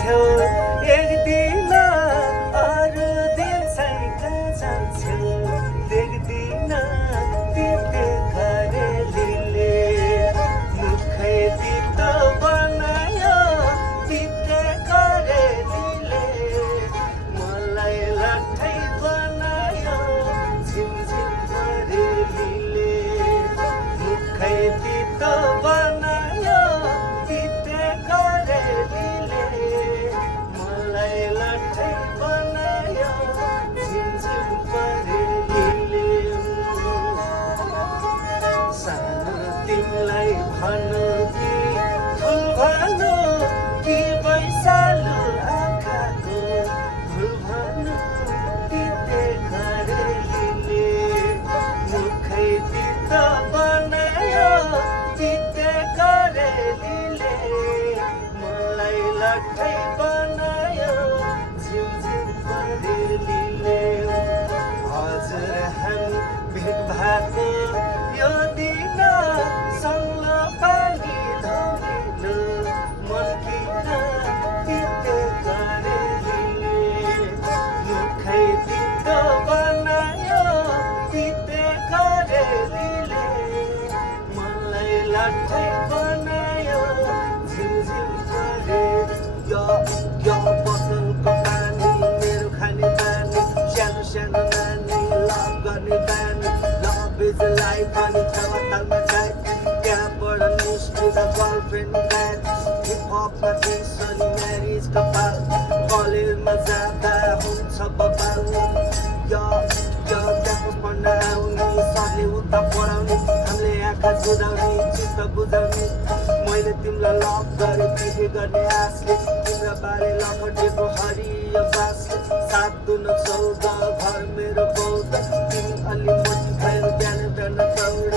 जान्छौ एक दिन अरू दिन चाहिँ कहाँ जान्छौ देख्दिन तिते करेलीले मुखै तितो बनायो तिते करेलीले मलाई लट्ठै बनायो झिमझिम करेलीले मुखै तितो बनायो तिते करेलीले मलाई लट्ठै बनायो झिमझिम करेलीले सानो तिमीलाई भनु कि फुल भनु कि वैशालु आँखाको फुल भनु तिते करेलीले मुखै तितो बनायो तिते करेलीले मलाई लट्ठै बनायो झिमझिम करेलीले हजुर हामी भेट भएको यो दिन सङ्लो पानी धमिलो मन किन तिते करेलीले मुखै तितो बनायो तिते करेलीले मलाई लट्ठै बनायो झिमझिम करे यो बोतलको पानी मेरो खाने बानी सानो सानो नानी लभ गर्ने बानी लभ इज लाइफ अनि तालमा गाई त्यहाँबाट निस्किँदा गर्लफ्रेन्ड ब्याड हिपहपमा ड्रिङ्क्स अनि म्यारिज कपाल कलेजमा जाँदा हुन्छ बबाल क्याम्पस पढ्न आउने सरले उता पढाउने हामीले आँखा जुदाउने चित्त बुझाउने मैले तिमीलाई लभ गरेँ बिहे गर्ने आशले तिम्रो बारे लखटेको हरियो बासले 7 दुन 14 घर मेरो बौद्ध तिमी अलि मोटी भयो बिहान बिहान दौड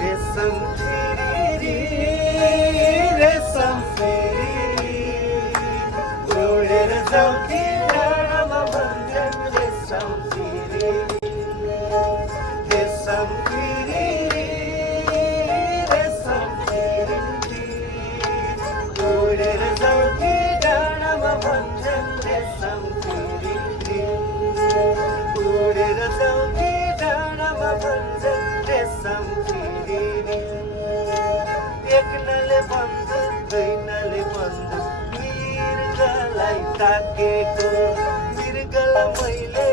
रेशम फिरी रेशम फिरी उडेर जाऊ कि डाँडामा भन्छन् रेशम फिरी रेशम फिरी रेशम फिरी उडेर जाऊ कि डाँडामा भन्छन् रेशम फिरी उडेर जाऊ कि डाँडामा भन्छन् रेशम फिरी एक नले बन्द दुई नले बन्द मृगलाई ताकेको मृगलाई मैले